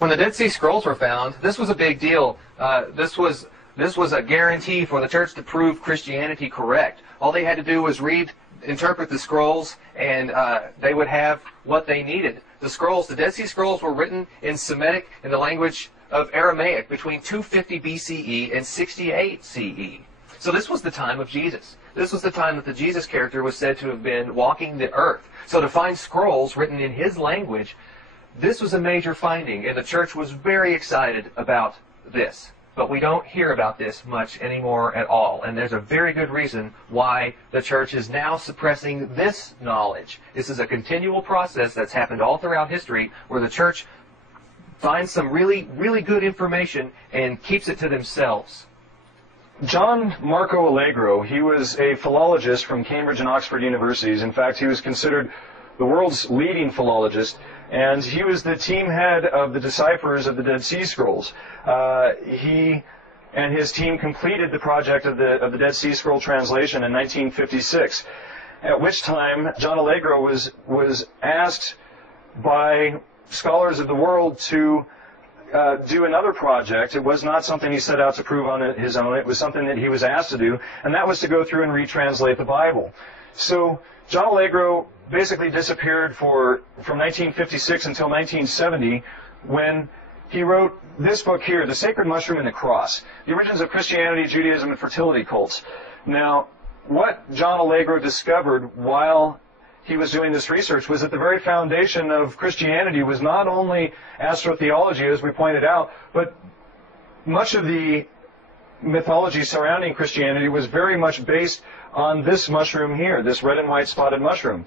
When the Dead Sea Scrolls were found, this was a big deal. This was a guarantee for the church to prove Christianity correct. All they had to do was interpret the scrolls, and they would have what they needed. The scrolls, the Dead Sea Scrolls, were written in Semitic, in the language of Aramaic, between 250 BCE and 68 CE. So this was the time of Jesus. This was the time that the Jesus character was said to have been walking the earth. So to find scrolls written in his language, this was a major finding, and the church was very excited about this. But we don't hear about this much anymore at all, and there's a very good reason why the church is now suppressing this knowledge. This is a continual process that's happened all throughout history, where the church finds some really, really good information and keeps it to themselves. John Marco Allegro, he was a philologist from Cambridge and Oxford universities. In fact, he was considered the world's leading philologist, and he was the team head of the decipherers of the Dead Sea Scrolls. He and his team completed the project of the Dead Sea Scroll translation in 1956, at which time John Allegro was asked by scholars of the world to do another project. It was not something he set out to prove on his own. It was something that he was asked to do, and that was to go through and retranslate the Bible. So John Allegro basically disappeared from 1956 until 1970, when he wrote this book here, The Sacred Mushroom and the Cross, The Origins of Christianity, Judaism, and Fertility Cults. Now, what John Allegro discovered while he was doing this research was that the very foundation of Christianity was not only astrotheology, as we pointed out, but much of the mythology surrounding Christianity was very much based on this mushroom here, this red and white spotted mushroom.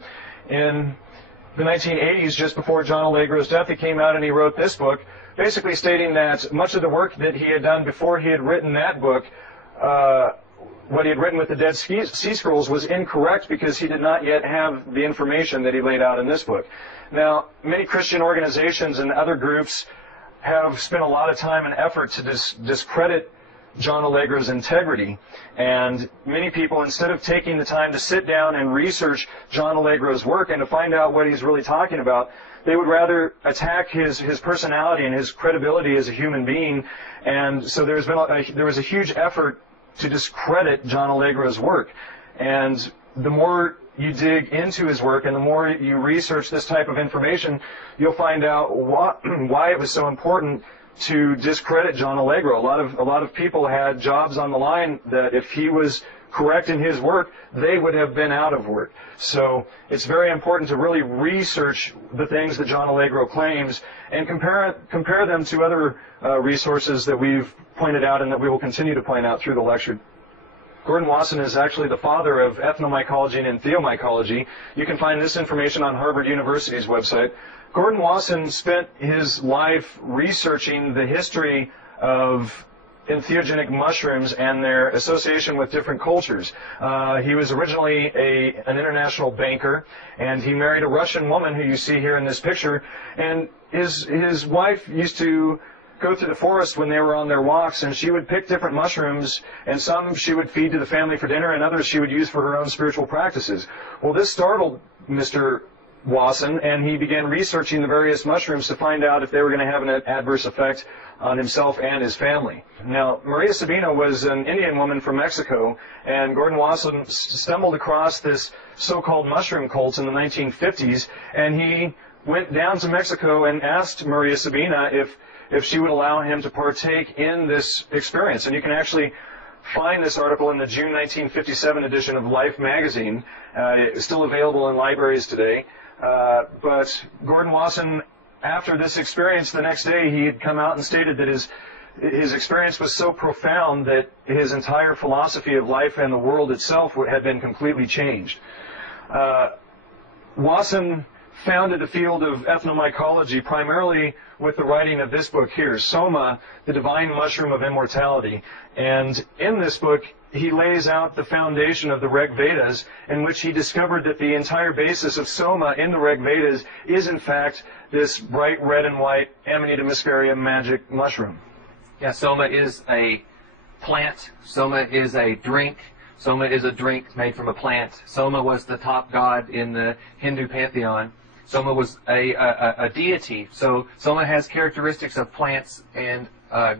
In the 1980s, just before John Allegro's death, he came out and he wrote this book, basically stating that much of the work that he had done before he had written that book, what he had written with the Dead Sea Scrolls, was incorrect because he did not yet have the information that he laid out in this book. Now, many Christian organizations and other groups have spent a lot of time and effort to discredit John Allegro's integrity, and many people, instead of taking the time to sit down and research John Allegro's work and to find out what he's really talking about, they would rather attack his personality and his credibility as a human being. And so there was a huge effort to discredit John Allegro's work. And the more you dig into his work and the more you research this type of information, you'll find out why it was so important to discredit John Allegro. A lot of people had jobs on the line that if he was correct in his work, they would have been out of work. So it's very important to really research the things that John Allegro claims and compare them to other resources that we've pointed out and that we will continue to point out through the lecture. Gordon Wasson is actually the father of ethnomycology and entheomycology. You can find this information on Harvard University's website. Gordon Wasson spent his life researching the history of entheogenic mushrooms and their association with different cultures. He was originally an international banker, and he married a Russian woman who you see here in this picture. And his wife used to go through the forest when they were on their walks, and she would pick different mushrooms, and some she would feed to the family for dinner, and others she would use for her own spiritual practices. Well, this startled Mr. Wasson, and he began researching the various mushrooms to find out if they were going to have an adverse effect on himself and his family. Now, Maria Sabina was an Indian woman from Mexico, and Gordon Wasson stumbled across this so-called mushroom cult in the 1950s, and he went down to Mexico and asked Maria Sabina if she would allow him to partake in this experience. And you can actually find this article in the June 1957 edition of Life magazine. It's still available in libraries today. But Gordon Wasson, after this experience, the next day he had come out and stated that his experience was so profound that his entire philosophy of life and the world itself had been completely changed. Wasson founded the field of ethnomycology primarily with the writing of this book here, Soma, the Divine Mushroom of Immortality. And in this book, he lays out the foundation of the Rig Vedas, in which he discovered that the entire basis of Soma in the Rig Vedas is, in fact, this bright red and white Amanita muscaria magic mushroom. Yeah, Soma is a plant. Soma is a drink. Soma is a drink made from a plant. Soma was the top god in the Hindu pantheon. Soma was a deity, so Soma has characteristics of plants and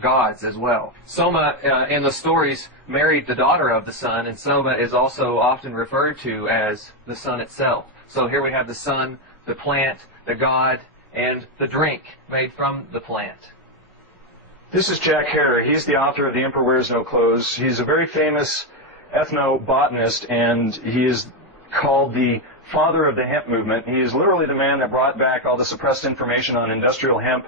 gods as well. Soma, in the stories, married the daughter of the sun, and Soma is also often referred to as the sun itself. So here we have the sun, the plant, the god, and the drink made from the plant. This is Jack Hare. He's the author of The Emperor Wears No Clothes. He's a very famous ethnobotanist, and he is called the father of the hemp movement. He is literally the man that brought back all the suppressed information on industrial hemp,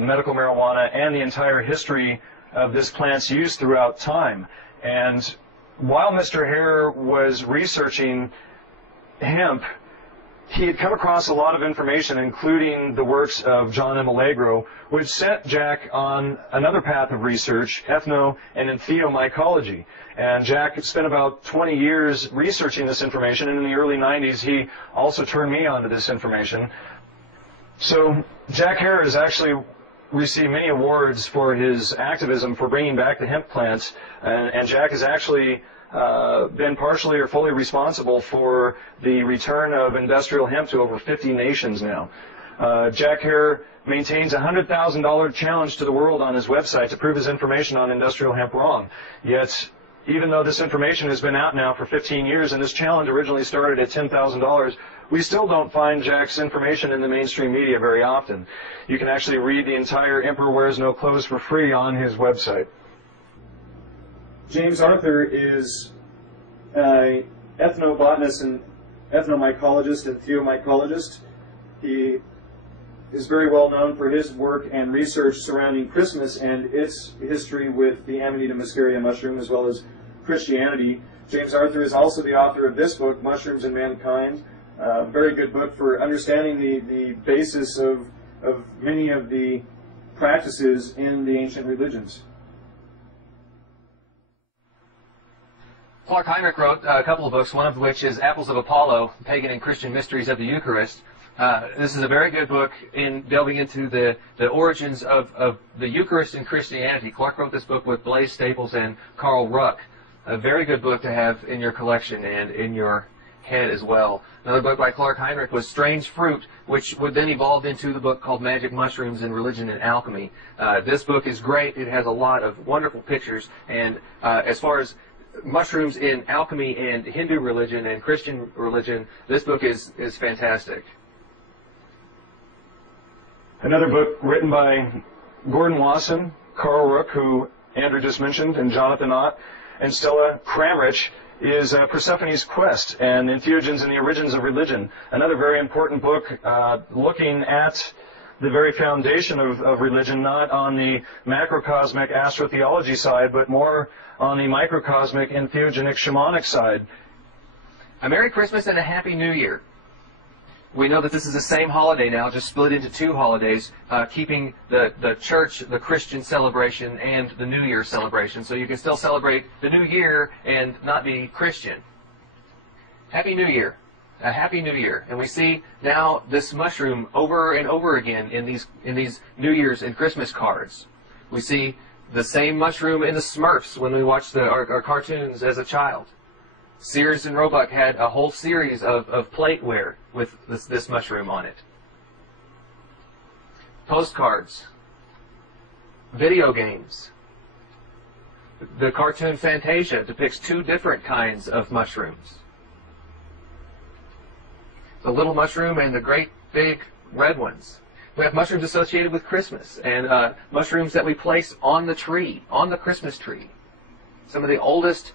medical marijuana, and the entire history of this plant's use throughout time. And while Mr. Hare was researching hemp, he had come across a lot of information, including the works of John M. Allegro, which set Jack on another path of research, ethno and entheomycology. And Jack spent about 20 years researching this information, and in the early 90s he also turned me on to this information. So Jack Hare has actually received many awards for his activism for bringing back the hemp plants, and Jack has actually been partially or fully responsible for the return of industrial hemp to over 50 nations now. Jack Hare maintains a $100,000 challenge to the world on his website to prove his information on industrial hemp wrong. Yet, even though this information has been out now for 15 years and this challenge originally started at $10,000, we still don't find Jack's information in the mainstream media very often. You can actually read the entire Emperor Wears No Clothes for free on his website. James Arthur is an ethnobotanist and ethnomycologist and theomycologist. He is very well known for his work and research surrounding Christmas and its history with the Amanita muscaria mushroom, as well as Christianity. James Arthur is also the author of this book, Mushrooms and Mankind. A very good book for understanding the basis of many of the practices in the ancient religions. Clark Heinrich wrote a couple of books, one of which is Apples of Apollo, Pagan and Christian Mysteries of the Eucharist. This is a very good book in delving into the origins of the Eucharist in Christianity. Clark wrote this book with Blaise Staples and Carl Ruck. A very good book to have in your collection and in your head as well. Another book by Clark Heinrich was Strange Fruit, which would then evolve into the book called Magic Mushrooms in Religion and Alchemy. This book is great. It has a lot of wonderful pictures, and as far as mushrooms in alchemy and Hindu religion and Christian religion, this book is fantastic. Another book written by Gordon Wasson, Carl Rook, who Andrew just mentioned, and Jonathan Ott, and Stella Kramrich, is Persephone's Quest and Entheogens and the Origins of Religion. Another very important book looking at the very foundation of religion, not on the macrocosmic astrotheology side, but more on the microcosmic entheogenic shamanic side. A Merry Christmas and a Happy New Year. We know that this is the same holiday now, just split into two holidays, keeping the church, the Christian celebration, and the New Year celebration. So you can still celebrate the New Year and not be Christian. Happy New Year. A Happy New Year. And we see now this mushroom over and over again in these New Year's and Christmas cards. We see the same mushroom in the Smurfs when we watched our cartoons as a child. Sears and Roebuck had a whole series of plateware with this mushroom on it. Postcards. Video games. The cartoon Fantasia depicts two different kinds of mushrooms. The little mushroom and the great big red ones. We have mushrooms associated with Christmas and mushrooms that we place on the tree, on the Christmas tree. Some of the oldest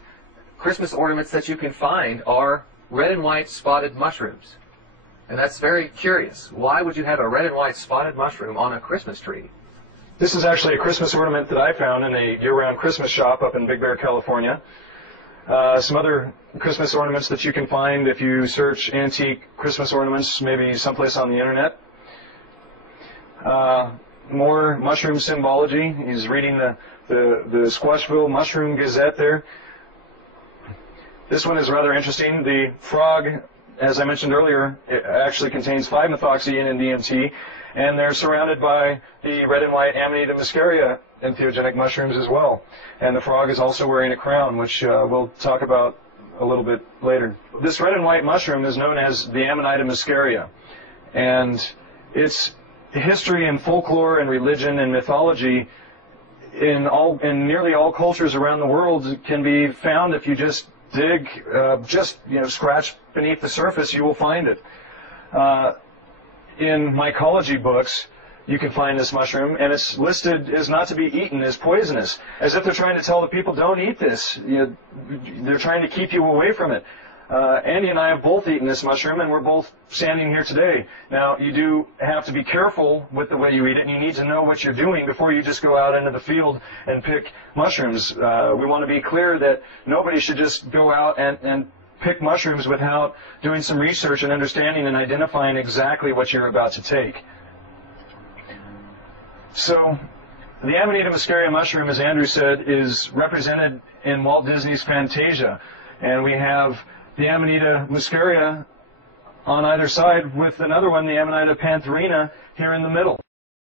Christmas ornaments that you can find are red and white spotted mushrooms. And that's very curious. Why would you have a red and white spotted mushroom on a Christmas tree? This is actually a Christmas ornament that I found in a year-round Christmas shop up in Big Bear, California. Some other Christmas ornaments that you can find if you search antique Christmas ornaments, maybe someplace on the internet. More mushroom symbology. He's reading the Squashville Mushroom Gazette there. This one is rather interesting. The frog, as I mentioned earlier, it actually contains 5-methoxy-N and DMT, and they're surrounded by the red and white Amanita muscaria entheogenic mushrooms as well. And the frog is also wearing a crown, which we'll talk about a little bit later. This red and white mushroom is known as the Amanita muscaria. And its history and folklore and religion and mythology in nearly all cultures around the world can be found if you just dig, scratch beneath the surface, you will find it. In mycology books, you can find this mushroom, and it's listed as not to be eaten, as poisonous, as if they're trying to tell the people, don't eat this. They're trying to keep you away from it. Andy and I have both eaten this mushroom, and we're both standing here today. Now, you do have to be careful with the way you eat it, and you need to know what you're doing before you just go out into the field and pick mushrooms. We want to be clear that nobody should just go out and pick mushrooms without doing some research and understanding and identifying exactly what you're about to take. So, the Amanita muscaria mushroom, as Andrew said, is represented in Walt Disney's Fantasia. And we have the Amanita muscaria on either side with another one, the Amanita pantherina, here in the middle.